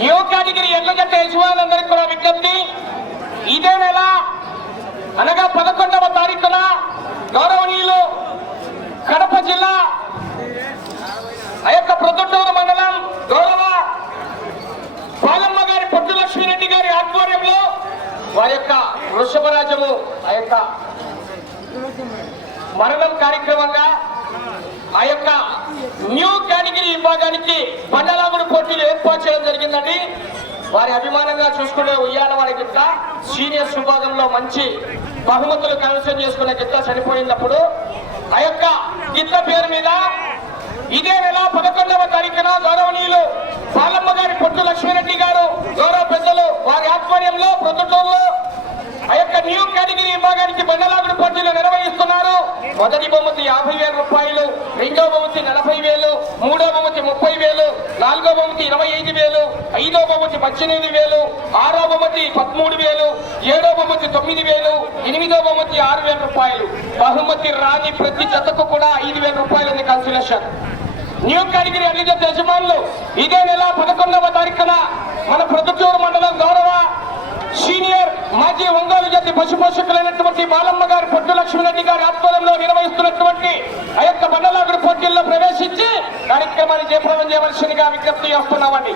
New category ఎడ్ల జట్టు యజమానులందరికీ కూడా విజ్ఞప్తి, ఇదే నెల అనగా 11వ తారీఖున గౌరవనీయులు కడప జిల్లా ఆ యొక్క ప్రొద్దుటూరు మండలం గౌరవ పాలమ్మ గారి పొట్టు లక్ష్మీరెడ్డి గారి ఆధ్వర్యంలో వారి యొక్క వృషభరాజము ఆ యొక్క మరణం కార్యక్రమంగా ఆ యొక్క న్యూ కేటగిరీ విభాగానికి బండలాగుడు పోటీలు ఏర్పాటు చేయడం జరిగిందండి. వారి అభిమానంగా చూసుకునే ఉయ్యాల వారి గిట్ట సీనియర్స్ విభాగంలో మంచి బహుమతులు కైవసం చేసుకునే గిట్ట చనిపోయినప్పుడు ఆ యొక్క గిట్ట పేరు మీద ఇదే నెల 11వ తారీఖున గౌరవనీయులు పాలమ్మ గారి పొట్టు లక్ష్మీరెడ్డి గారు గౌరవ పెద్దలు వారి ఆధ్వర్యంలో ప్రొద్దుటూరులో ఆ యొక్క న్యూ కేటగిరీ విభాగానికి బండలాగుడు పోటీలు నిర్వహిస్తున్నారు. మొదటి బహుమతి 50,000 రూపాయలు, రెండో బహుమతి 40,000, మూడో బహుమతి 30,000, నాలుగో బహుమతి 25,000, ఐదో బహుమతి 18,000, ఆరో బహుమతి 13,000, ఏడో బహుమతి 9,000, ఎనిమిదో బహుమతి 6,000 రూపాయలు. బహుమతి రాని ప్రతి జతకు కూడా 5,000 రూపాయలని కన్సిలేషన్. న్యూ కేటగిరీ అన్ని జత యజమానులు ఇదే నెల 11వ తారీఖున మన ప్రొద్దుటూరు మండలం గౌరవ సీనియర్ మాజీ ఒంగోలు జాతి పశుపోషకులైనటువంటి బాలమ్మ గారి పొట్టు లక్ష్మీరెడ్డి గారి ఆధ్వర్యంలో నిర్వహిస్తున్నటువంటి ఆ యొక్క బండలాగుడు పోటీల్లో ప్రవేశించి కార్యక్రమాన్ని జయప్రదం చేయవలసిందిగా విజ్ఞప్తి చేస్తున్నామండి.